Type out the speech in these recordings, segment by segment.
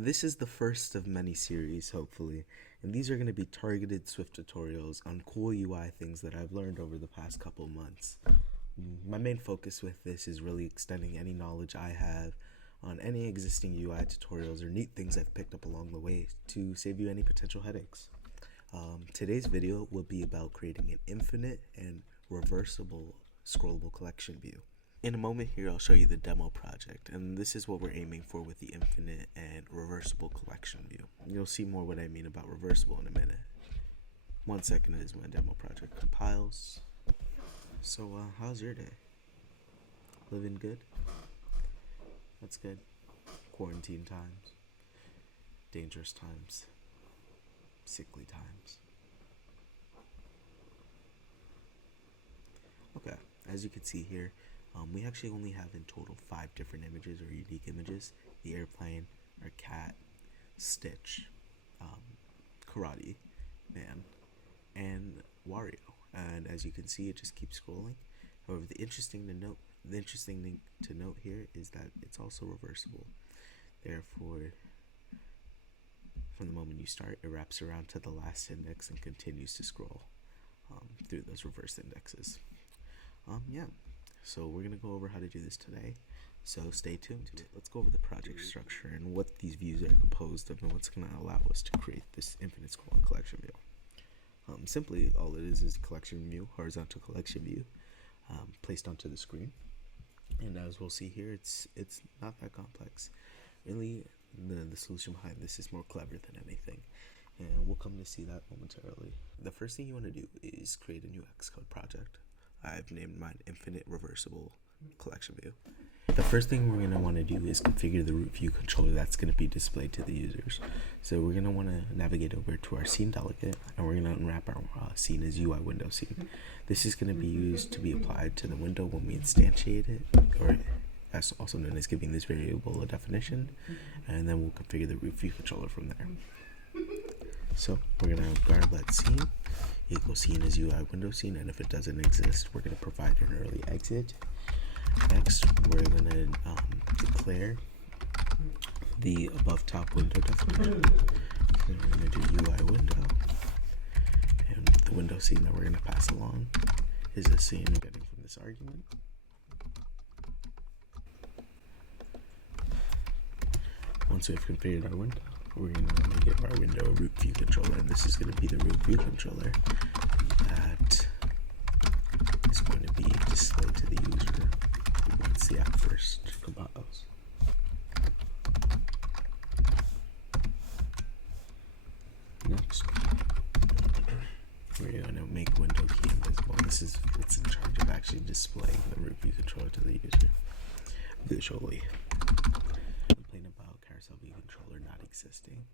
This is the first of many series, hopefully, and these are going to be targeted Swift tutorials on cool UI things that I've learned over the past couple months. My main focus with this is really extending any knowledge I have on any existing UI tutorials or neat things I've picked up along the way to save you any potential headaches. Today's video will be about creating an infinite and reversible scrollable collection view. In a moment here, I'll show you the demo project, and this is what we're aiming for with the infinite and reversible collection view. You'll see more what I mean about reversible in a minute. 1 second as my demo project compiles. So, how's your day? Living good? That's good. Quarantine times, dangerous times, sickly times. Okay, as you can see here, we actually only have in total 5 different images or unique images: the airplane, our cat, Stitch, Karate Man, and Wario. And as you can see, it just keeps scrolling. However, the interesting thing to note here is that it's also reversible. Therefore, from the moment you start, it wraps around to the last index and continues to scroll through those reverse indexes. So we're going to go over how to do this today, so stay tuned. Let's go over the project structure and what these views are composed of and what's going to allow us to create this infinite scrolling collection view. Simply, all it is a collection view, horizontal collection view, placed onto the screen. And as we'll see here, it's not that complex. Really, the solution behind this is more clever than anything, and we'll come to see that momentarily. The first thing you want to do is create a new Xcode project. I've named mine Infinite Reversible Collection View. The first thing we're going to want to do is configure the root view controller that's going to be displayed to the users. So we're going to want to navigate over to our scene delegate, and we're going to unwrap our scene as UI window scene. This is going to be used to be applied to the window when we instantiate it, or as also known as giving this variable a definition, and then we'll configure the root view controller from there. So we're going to guard let scene equals scene as UI window scene, and if it doesn't exist, we're going to provide an early exit. Next, we're going to declare the above top window definition. And we're going to do UI window, and the window scene that we're going to pass along is the scene we're getting from this argument. Once we've configured our window, we're going to give our window a root view controller, and this is going to be the root view controller that is going to be displayed to the user once the app first compiles. Next, we're going to make window key invisible. It's in charge of actually displaying the root view controller to the user visually. Complain about carousel view controller not existing,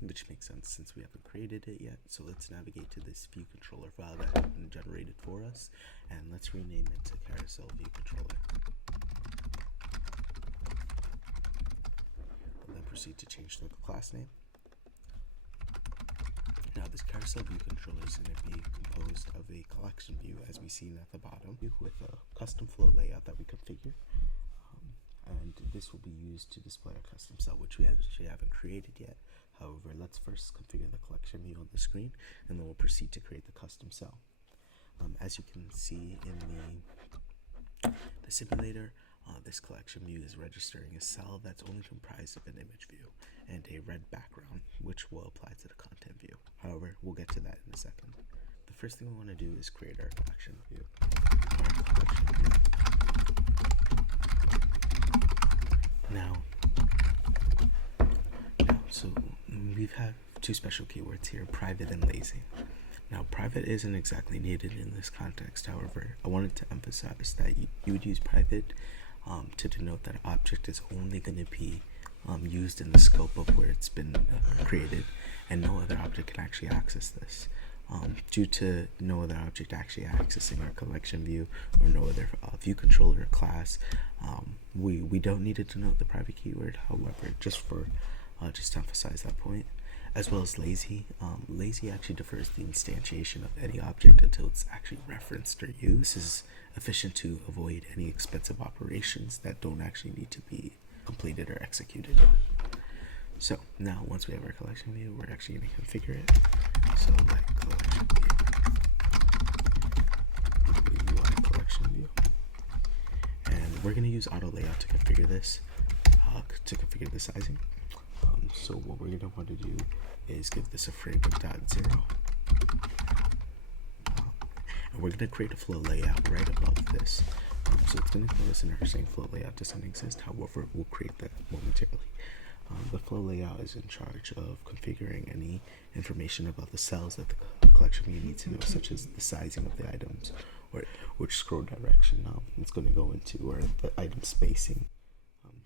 which makes sense since we haven't created it yet. So let's navigate to this view controller file that has been generated for us, and let's rename it to carousel view controller. And then proceed to change the class name. Now this carousel view controller is going to be composed of a collection view, as we've seen at the bottom, with a custom flow layout that we configure. And this will be used to display our custom cell, which we actually haven't created yet. However, let's first configure the collection view on the screen, and then we'll proceed to create the custom cell. As you can see in the simulator, this collection view is registering a cell that's only comprised of an image view and a red background, which will apply to the content view. However, we'll get to that in a second. The first thing we want to do is create our collection view. So we have 2 special keywords here, private and lazy. Now, private isn't exactly needed in this context. However, I wanted to emphasize that you would use private to denote that an object is only going to be used in the scope of where it's been created, and no other object can actually access this. Due to no other object actually accessing our collection view, or no other view controller or class, we don't need to denote the private keyword. However, just to emphasize that point, as well as lazy. Lazy actually defers the instantiation of any object until it's actually referenced or used. This is efficient to avoid any expensive operations that don't actually need to be completed or executed. So now once we have our collection view, we're actually going to configure it. So like collection view, UI collection view, and we're going to use auto layout to configure this, to configure the sizing. So what we're going to want to do is give this a frame of .0, and we're going to create a flow layout right above this. So it's going to tell us in our same flow layout doesn't exist. However, we'll create that momentarily. The flow layout is in charge of configuring any information about the cells that the collection view needs to know, such as the sizing of the items or which scroll direction it's going to go into, or the item spacing.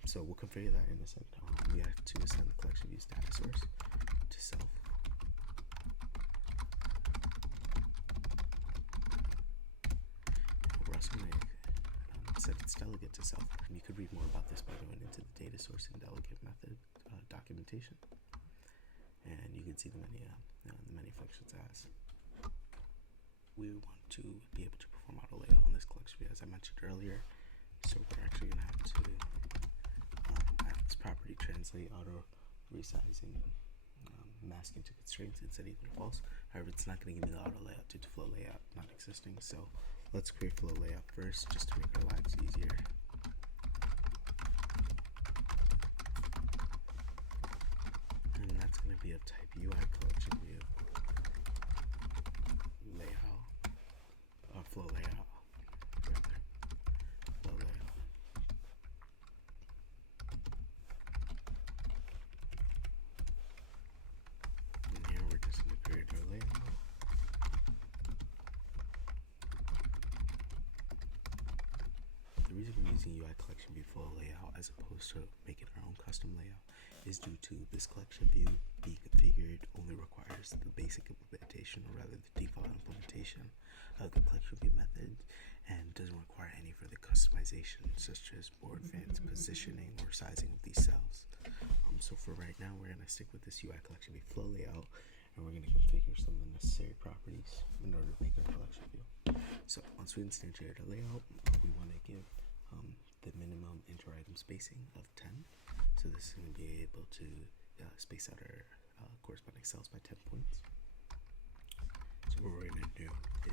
So we'll configure that in a second. We have to assign the collection view's data source to self. We're also going to set its delegate to self. And you could read more about this by going into the data source and delegate method documentation, and you can see the many functions as. We want to be able to perform auto layout on this collection view, as I mentioned earlier. So we're actually going to have to have this property translate auto resizing masking to constraints and set equal to false. However, it's not going to give me the auto layout due to flow layout not existing. So let's create flow layout first, just to make our lives easier. And that's going to be of type UI collection view layout, flow layout, flow layout. And here we're just going to create our layout. The reason we're using UI collection view flow layout as opposed to making our own custom layout is due to this collection view being configured only requires the basic implementation, or rather the default implementation of the collection view method, and doesn't require any further customization such as more advanced positioning or sizing of these cells. So for right now, we're going to stick with this UI collection view flow layout, and we're going to configure some of the necessary properties in order to make our collection view. So once we instantiate our layout, we want to give the minimum inter-item spacing of 10. So this is going to be able to space out our corresponding cells by 10 points. So what we're going to do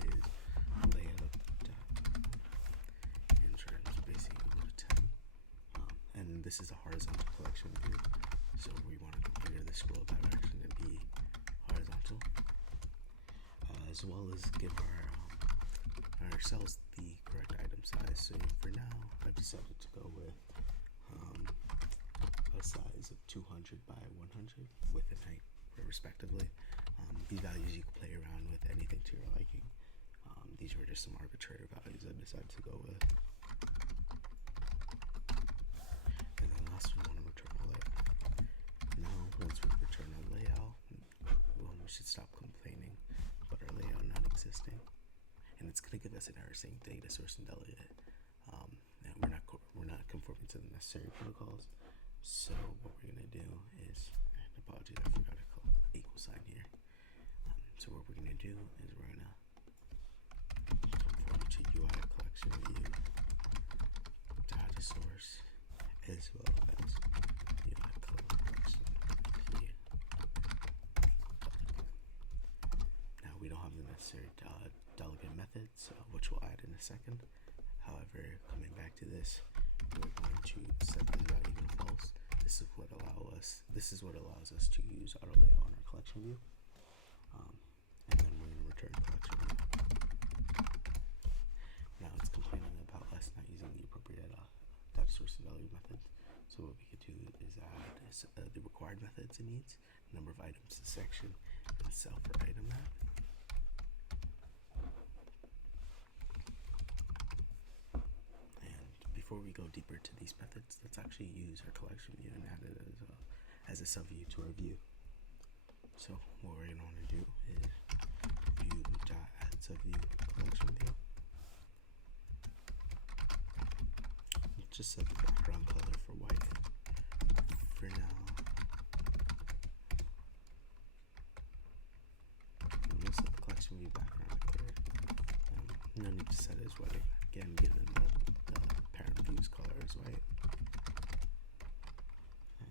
is layout inter-item spacing equal to 10. And this is a horizontal collection view. So we want to configure the scroll direction to be horizontal, as well as give our cells the correct item size. So for now, I've decided to go with a size of 200 by 100 width and height, respectively. These values you can play around with anything to your liking. These were just some arbitrary values I decided to go with. And then last, we want to return our layout. Now, once we return our layout, we should stop complaining about our layout not existing. And it's going to give us an error saying data source and delegate. And we're not conforming to the necessary protocols. So what we're going to do is, and apologies, I forgot to call equal sign here. So what we're going to do is we're going to conform to UI collection view data source as well as UI collection view. Now we don't have the necessary delegate methods, which we'll add in a second. However, coming back to this, we're going to set this value to false. This is what allows us to use auto layout on our collection view. And then we're going to return collection view. Now it's complaining about us not using the appropriate data source and value methods. So what we could do is add the required methods it needs, number of items to section, and cell for item map. Before we go deeper to these methods, let's actually use our collection view and add it as a subview to our view. So what we're going to want to do is view.add subview collection view. Let's just set the background color for white for now. I'm going to set the collection view background clear. No need to set it as white again, given the parent view's color is white. And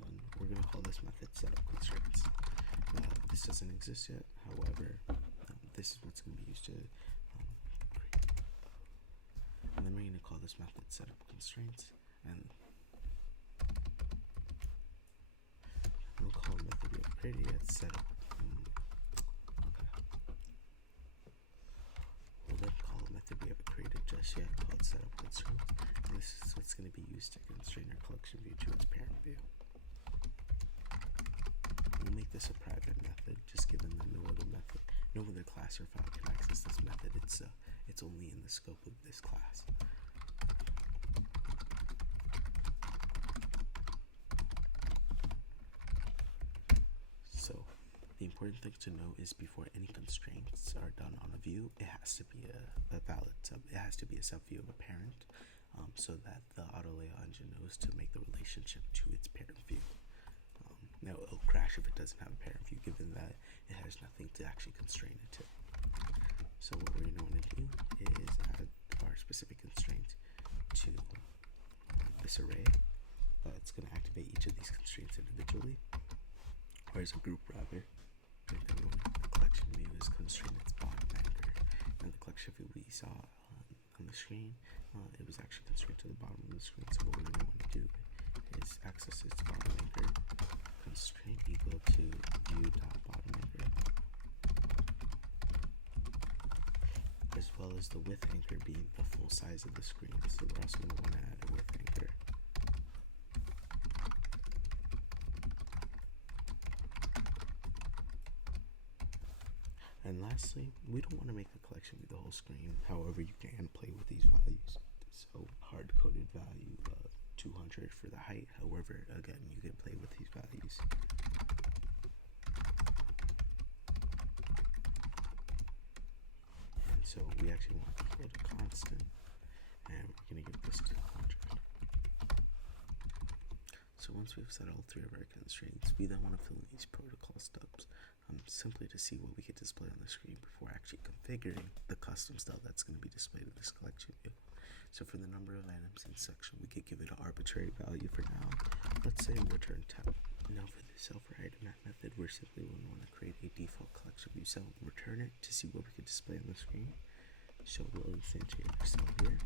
then we're going to call this method setup constraints. This doesn't exist yet, however, this is what's going to be used to create. And then we're going to call this method setup constraints, and we'll call a method we have created yet setup. We'll then call a method we haven't created just yet called setup constraint, and this is what's going to be used to constrain our collection view to its parent view. We'll make this a private method, just given that no other class or file can access this method. It's only in the scope of this class. So the important thing to know is before any constraints are done on a view, it has to be a valid sub. It has to be a subview of a parent, so that the auto layout engine knows to make the relationship to its parent view. Now it'll crash if it doesn't have a parent view, given that it has nothing to actually constrain it to. So what we're going to want to do is add our specific constraint to this array. It's going to activate each of these constraints individually, or as a group rather. And then the collection view is constrain its bottom anchor. And the collection view we saw on the screen, it was actually constrained to the bottom of the screen. So what we're going to want to do is access its bottom anchor, constraint equal to view.bottom anchor, as well as the width anchor being the full size of the screen. So we're also going to want to add a width anchor. And lastly, we don't want to make the collection view the whole screen. However, you can play with these values. So hard-coded value 200 for the height. However, again, you can play with these values. And so we actually want to equal to constant, and we're going to give this 200. So once we've set all three of our constraints, we then want to fill in these protocol stubs, simply to see what we could display on the screen before actually configuring the custom style that's going to be displayed in this collection view. So for the number of items in section, we could give it an arbitrary value for now. Let's say return 10. Now for the cell for item map method, we're simply going to want to create a default collection view cell and return it to see what we could display on the screen. So we'll instantiate our cell here.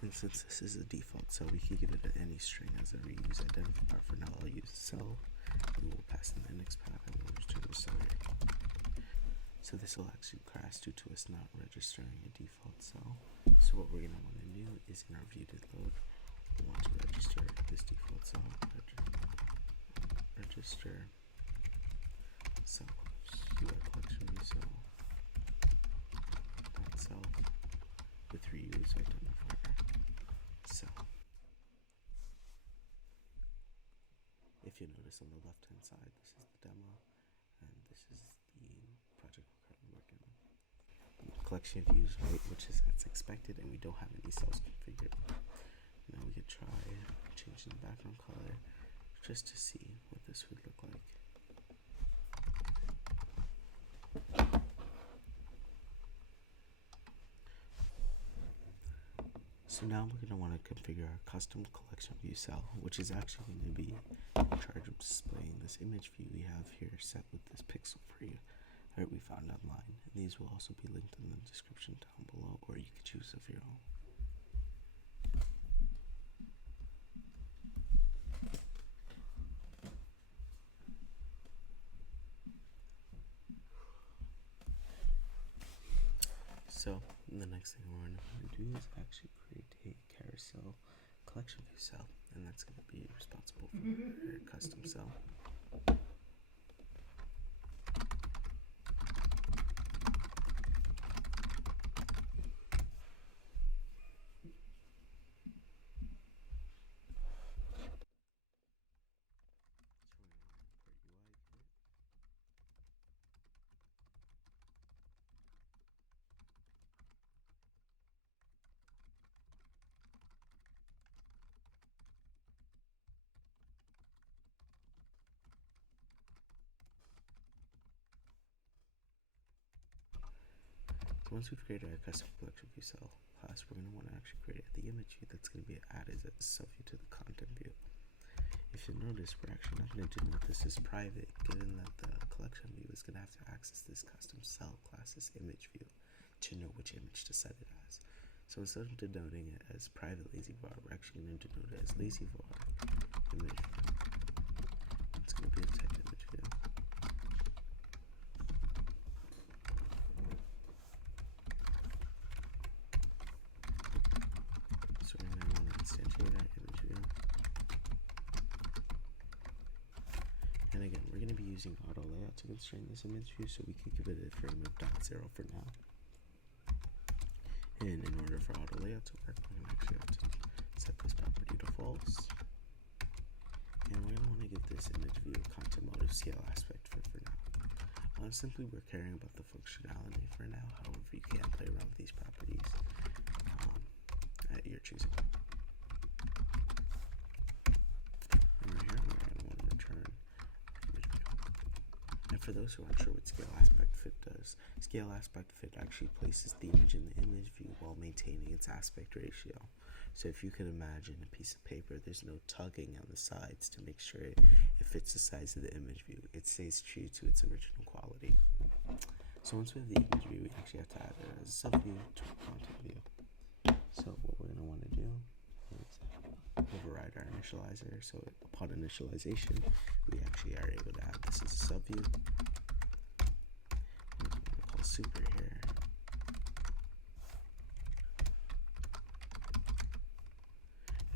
And since this is a default cell, we can give it any string as a reuse identifier. For now, I'll use cell, and we'll pass in the index path, and we'll return the cell here. So this will actually crash due to us not registering a default cell. So what we're going to want to do is in our view did load, we want to register this default cell. Register cell collection view cell dot cell with reuse identifier cell. If you notice on the left hand side, this is the demo, and this is the project we're currently working on. Collection view is right, which is as expected, and we don't have any cells configured. Now we could try changing the background color just to see what this would look like. So now we're going to want to configure our custom collection view cell, which is actually going to be in charge of displaying this image view we have here set with this pixel for you that we found online. And these will also be linked in the description down below, or you could choose of your own. So the next thing we're going to do is actually create a carousel collection view cell, and that's going to be responsible for our custom cell. Once we've created our custom collection view cell class, we're going to want to going to be added as a subview to the content view. If you notice, we're actually not going to denote this as private, given that the collection view is going to have to access this custom cell class's image view to know which image to set it as. So instead of denoting it as private lazyvar, we're actually going to denote it as lazyvar image view. It's going to be a type image view. So we're going to want to instantiate our image view. And again, we're going to be using auto layout to constrain this image view, so we can give it a frame of .0 for now. And in order for auto layout to work, we're going to actually have to set this property to false. And we're going to want to give this image view content mode of scale aspect for now. Simply, we're caring about the functionality for now. However, you can play around with these properties at your choosing. And right here, we're going to want to return image view. And for those who aren't sure what scale aspect fit does, scale aspect fit actually places the image in the image view while maintaining its aspect ratio. So if you can imagine a piece of paper, there's no tugging on the sides to make sure it fits the size of the image view. It stays true to its original quality. So once we have the image view, we actually have to add it as a subview to our content view. So what we're going to want to do is override our initializer. So upon initialization, we actually are able to add this as a subview. And we're going to call super here.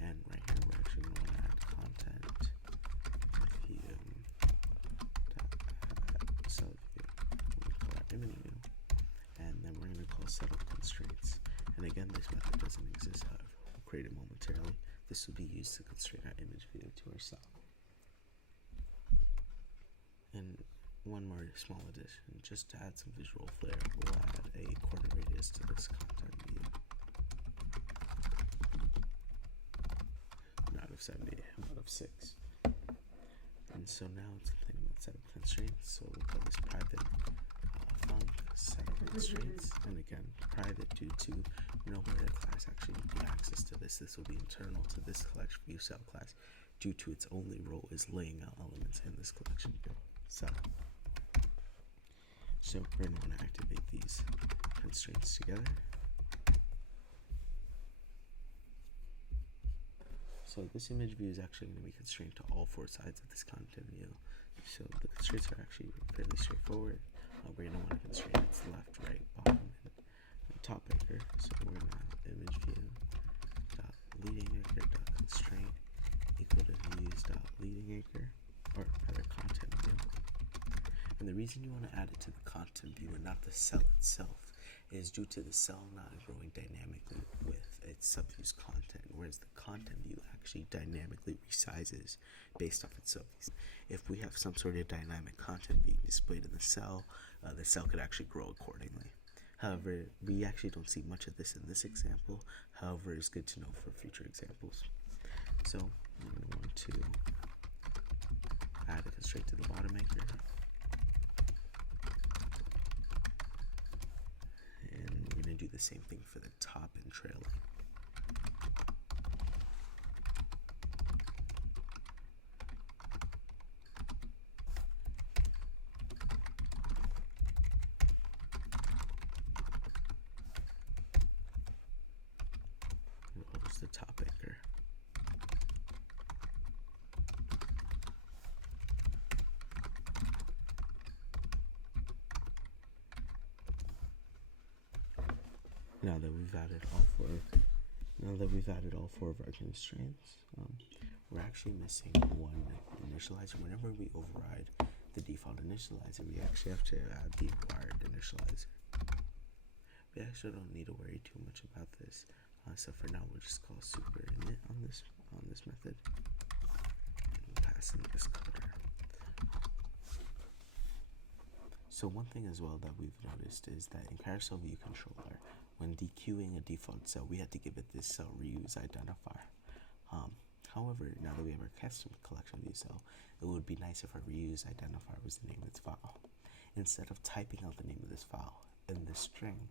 And right here, we're actually going to want to add content view dot subview. We're going to call our image view, and then we're going to call setup constraints. And again, this method doesn't exist. However, we'll create it momentarily. This will be used to constrain our image view to our cell. And one more small addition, just to add some visual flair, we'll add a corner radius to this content view. Not of 70, but of 6. And so now it's something about setup constraints. So we'll call this private func setup constraints. And again, private due to no other class actually need access to this. This will be internal to this CollectionView cell class due to its only role is laying out elements in this CollectionView cell. So we're going to want to activate these constraints together. So this image view is actually going to be constrained to all 4 sides of this content view. So the constraints are actually fairly straightforward. We're going to want to constrain its left, right, bottom, and top anchor. So we're going to have image view dot leading anchor dot constraint equal to views dot leading anchor, or rather content view. And the reason you want to add it to the content view and not the cell itself is due to the cell not growing dynamically with its subview's content, whereas the content view actually dynamically resizes based off its subviews. If we have some sort of dynamic content being displayed in the cell could actually grow accordingly. However, we actually don't see much of this in this example. However, it's good to know for future examples. So I'm going to want to add a constraint to the bottom anchor. And we're going to do the same thing for the top and trailing. Where's the top anchor? Now that we've added all four of our constraints, we're actually missing one initializer. Whenever we override the default initializer, we actually have to add the required initializer. We actually don't need to worry too much about this. So for now, we'll just call super init on this method, and we'll pass in this coder. So one thing as well that we've noticed is that in carousel view controller, when dequeuing a default cell, we had to give it this cell reuse identifier. However, now that we have our custom CollectionView cell, it would be nice if our reuse identifier was the name of its file. Instead of typing out the name of this file in this string,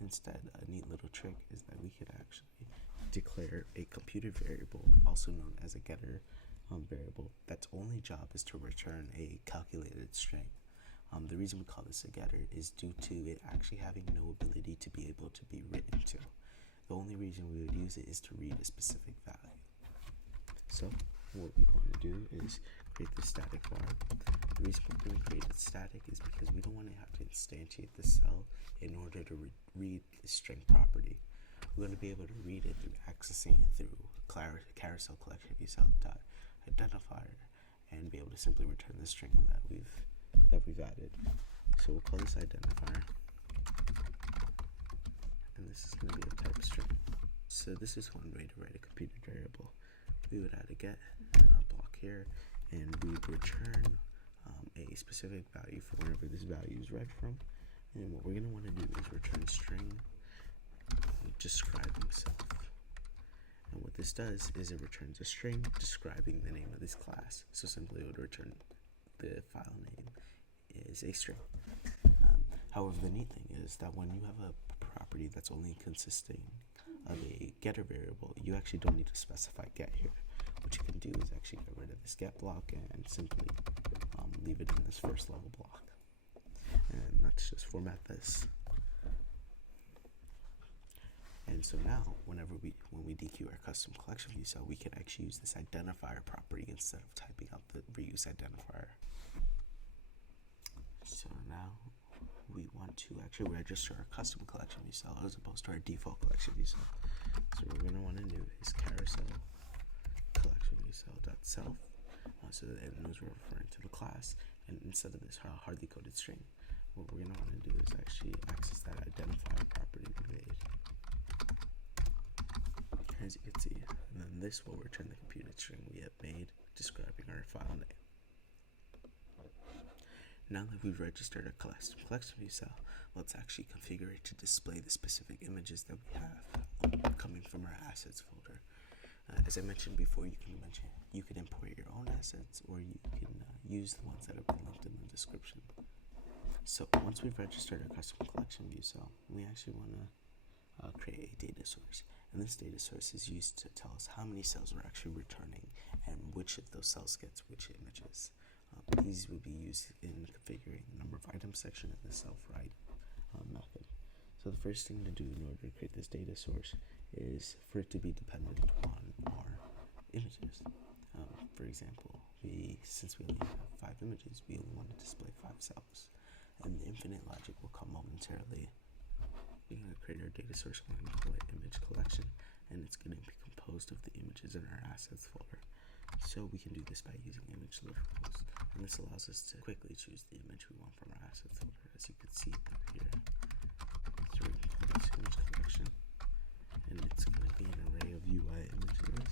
instead a neat little trick is that we could actually declare a computer variable, also known as a getter variable, that's only job is to return a calculated string. The reason we call this a getter is due to it actually having no ability to be able to be written to. The only reason we would use it is to read a specific value. So what we'd want to do is create the static var. The reason we're going to create it static is because we don't want to have to instantiate the cell in order to read the string property. We're going to be able to read it through accessing it through carousel CollectionView cell dot identifier and be able to simply return the string that we've added. So we'll call this identifier, and this is going to be a type string. So this is one way to write a computed variable. We would add a get block here, and we would return a specific value for wherever this value is read from. And what we're going to want to do is return string describing self. And what this does is it returns a string describing the name of this class. So simply it would return the file name is a string. However, the neat thing is that when you have a property that's only consisting of a getter variable, you actually don't need to specify get here. What you can do is actually get rid of this get block and simply leave it in this first level block. And let's just format this. And so now, when we DQ our custom CollectionView cell, we can actually use this identifier property instead of typing out the reuse identifier. So now we want to actually register our custom CollectionView cell as opposed to our default CollectionView cell. So what we're going to want to do is carousel CollectionView cell.self, so that it knows we're referring to the class, and instead of this hardly coded string, what we're going to want to do is actually access that identifier property we made, as you can see, and then this will return the computed string we have made describing our file name. Now that we've registered our custom CollectionView cell, let's actually configure it to display the specific images that we have coming from our assets folder. As I mentioned before, you can import your own assets, or you can use the ones that have been linked in the description. So once we've registered our custom CollectionView cell, we actually want to create a data source, and this data source is used to tell us how many cells we're actually returning and which of those cells gets which images. These will be used in configuring the number of items section in the self-write method. So the first thing to do in order to create this data source is for it to be dependent on our images. For example, since we only have 5 images, we only want to display 5 cells, and the infinite logic will come momentarily. We're going to create our data source. I'm going to call it image collection, and it's going to be composed of the images in our assets folder. So we can do this by using image literals, and this allows us to quickly choose the image we want from our assets folder. As you can see here, so we can call this image collection, and it's going to be an array of UI images.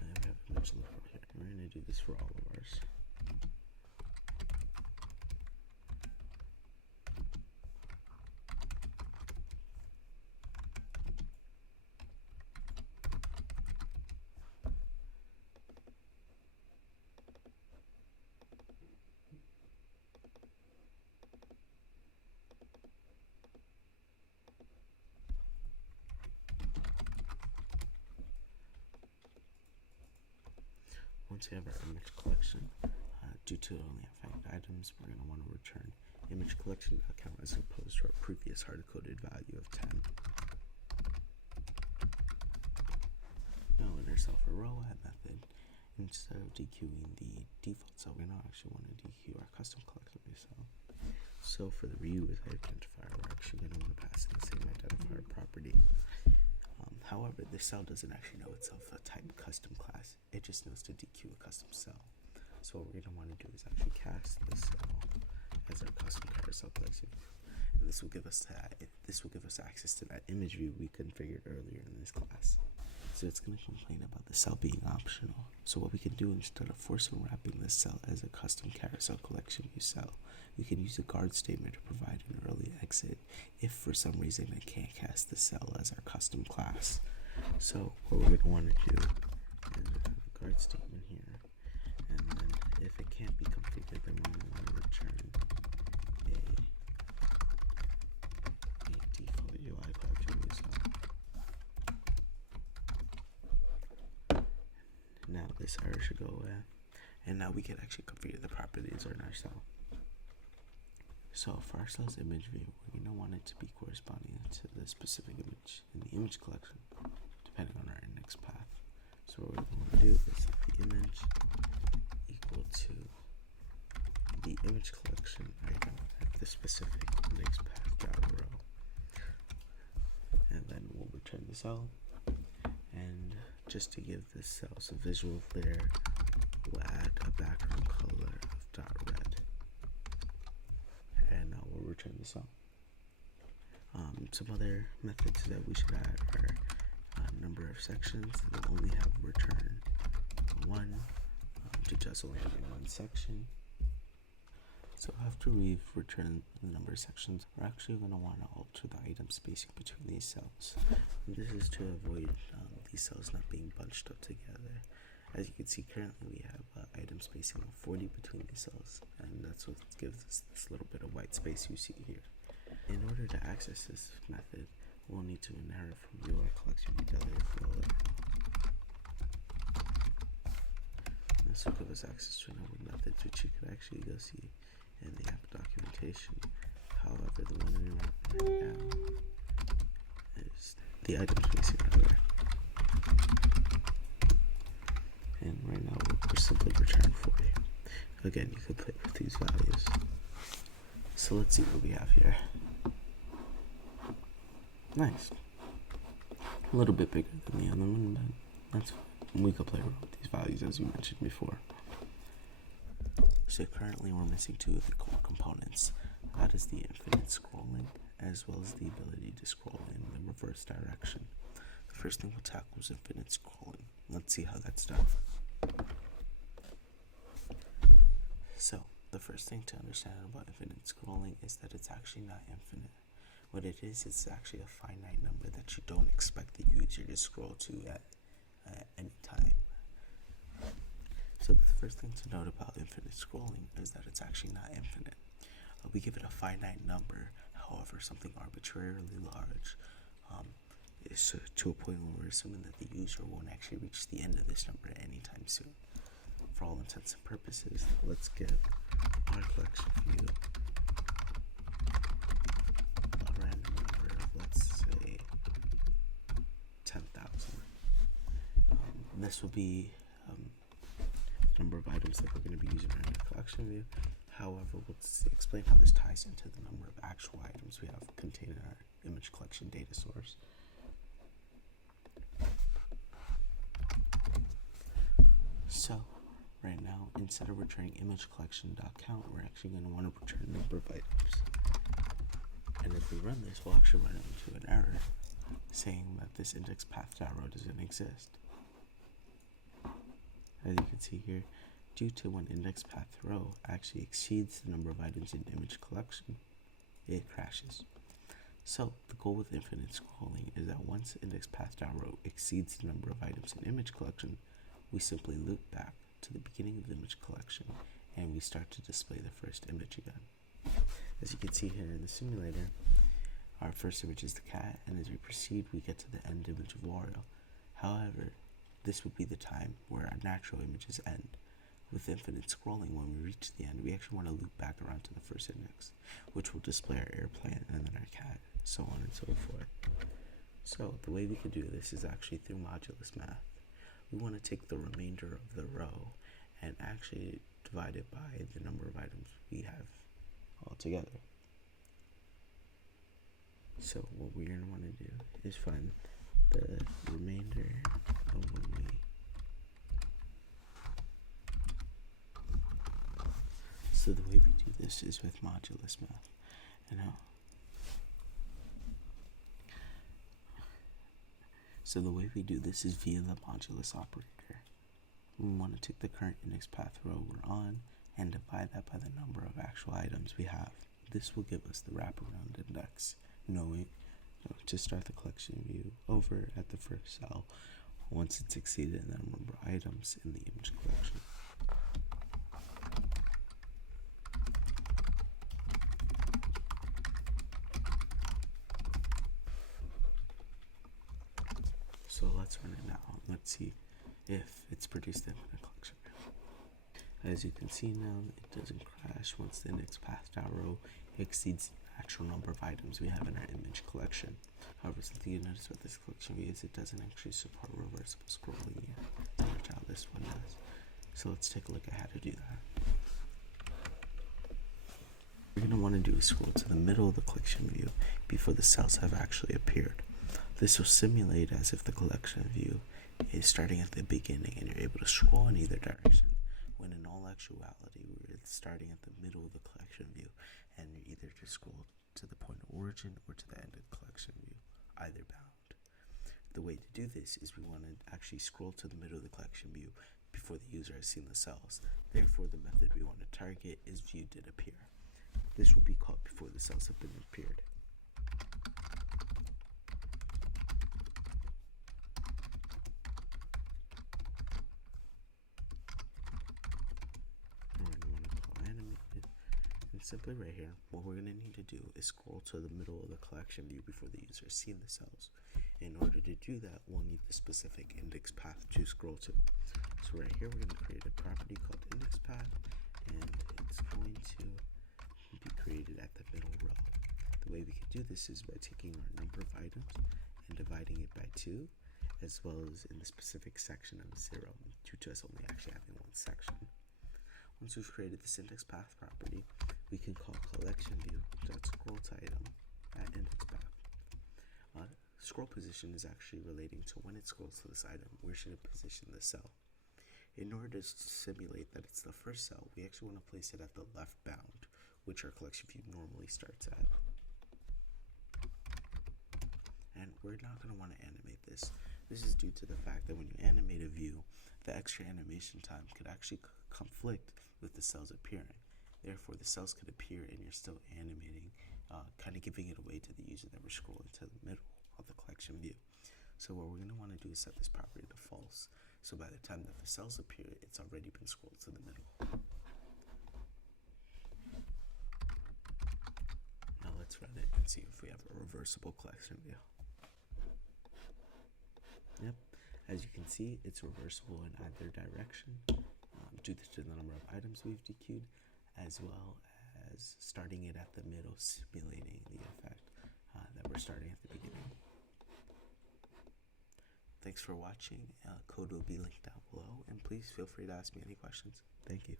And then we have image literal here. We're going to do this for all of ours. Once we have our image collection, due to only have 5 items, we're going to want to return image collection.count as opposed to our previous hard-coded value of 10. Now in our self-arrow method, instead of dequeuing the default cell, we now actually want to dequeue our custom CollectionView cell. So for the reuse identifier, we're actually going to want to pass in the same identifier property. However, this cell doesn't actually know itself a type custom class. It just knows to dequeue a custom cell. So what we're going to want to do is actually cast this cell as our custom carousel collection, and this will give us access to that image view we configured earlier in this class. So it's going to complain about the cell being optional. So what we can do, instead of forcing wrapping this cell as a custom carousel CollectionView cell, we can use a guard statement to provide an early exit if for some reason it can't cast the cell as our custom class. So what we're going to want to do is have a guard statement here, and then if it can't be configured, then we're going to want to return a default this error should go away. And now we can actually configure the properties in our cell. So for our cell's image view, we're going to want it to be corresponding to the specific image in the image collection, depending on our index path. So what we're going to do is the image equal to the image collection item at the specific index path dot row. And then we'll return the cell. And just to give this cell some visual flair, we'll add a background color of dot red. And now we'll return the cell. Some other methods that we should add are number of sections. We'll only have return 1 to just only having one section. So after we've returned the number of sections, we're actually going to want to alter the item spacing between these cells. And this is to avoid these cells not being bunched up together. As you can see, currently we have item spacing of 40 between these cells, and that's what gives us this little bit of white space you see here. In order to access this method, we'll need to inherit from your CollectionView folder. This will give us access to a number of methods, which you can actually go see in the app documentation. However, the one we want right now is the item spacing error. And right now we're simply return 40. Again, you could play with these values. So let's see what we have here. Nice. A little bit bigger than the other one, but that's fine. We could play around with these values as we mentioned before. So currently we're missing two of the core components. That is the infinite scrolling, as well as the ability to scroll in the reverse direction. The first thing we'll tackle is infinite scrolling. Let's see how that's done. So, the first thing to understand about infinite scrolling is that it's actually not infinite. What it is, it's actually a finite number that you don't expect the user to scroll to at any time. So the first thing to note about infinite scrolling is that it's actually not infinite. We give it a finite number, however, something arbitrarily large is to a point where we're assuming that the user won't actually reach the end of this number anytime soon. For all intents and purposes, let's give our collection view a random number of, let's say, 10,000. This will be number of items that we're going to be using in our collection view. However, we'll explain how this ties into the number of actual items we have contained in our image collection data source. So, right now, instead of returning image collection.count, we're actually going to want to return number of items. And if we run this, we'll actually run into an error saying that this index path.row doesn't exist. As you can see here, due to when index path row actually exceeds the number of items in image collection, it crashes. So the goal with infinite scrolling is that once index path.row exceeds the number of items in image collection, we simply loop back to the beginning of the image collection and we start to display the first image again. As you can see here in the simulator, our first image is the cat, and as we proceed we get to the end image of Wario. However, this would be the time where our natural images end. With infinite scrolling, when we reach the end, we actually want to loop back around to the first index, which will display our airplane and then our cat, so on and so forth. So the way we could do this is actually through modulus math. We want to take the remainder of the row and actually divide it by the number of items we have altogether. So what we're going to want to do is find the remainder of when we So the way we do this is with modulus math. And so the way we do this is via the modulus operator. We want to take the current index path row we're on and divide that by the number of actual items we have. This will give us the wraparound index, knowing to start the collection view over at the first cell once it's exceeded the number of items in the image collection. So let's run it now. Let's see if it's produced in a collection view. As you can see now, it doesn't crash once the index path arrow exceeds the actual number of items we have in our image collection. However, something you notice with this collection view is it doesn't actually support reversible scrolling yet, which how this one does. So let's take a look at how to do that. What you're going to want to do is scroll to the middle of the collection view before the cells have actually appeared. This will simulate as if the collection view is starting at the beginning and you're able to scroll in either direction, when in all actuality we're starting at the middle of the collection view and you're either to scroll to the point of origin or to the end of the collection view, either bound. The way to do this is we want to actually scroll to the middle of the collection view before the user has seen the cells. Therefore, the method we want to target is view did appear. This will be called before the cells have been appeared. And we're going to want to call animated. And simply right here, what we're going to need to do is scroll to the middle of the collection view before the user has seen the cells. In order to do that, we'll need the specific index path to scroll to. So right here, we're going to create a property called index path, and it's going to be created at the middle row. The way we can do this is by taking our number of items and dividing it by 2, as well as in the specific section of 0, due to us only actually having one section. Once we've created this index path property, we can call CollectionView.scrollToItem at index path. Scroll position is actually relating to when it scrolls to this item, where should it position the cell. In order to simulate that it's the first cell, we actually want to place it at the left bound, which our collection view normally starts at. And we're not going to want to animate this. This is due to the fact that when you animate a view, the extra animation time could actually conflict with the cells appearing. Therefore, the cells could appear and you're still animating, kind of giving it away to the user that we're scrolling to the middle of the collection view. So what we're going to want to do is set this property to false. So by the time that the cells appear, it's already been scrolled to the middle. Now let's run it and see if we have a reversible collection view. Yep, as you can see, it's reversible in either direction due to the number of items we've dequeued, as well as starting it at the middle, simulating the effect that we're starting at the beginning. Thanks for watching. Code will be linked down below, and please feel free to ask me any questions. Thank you.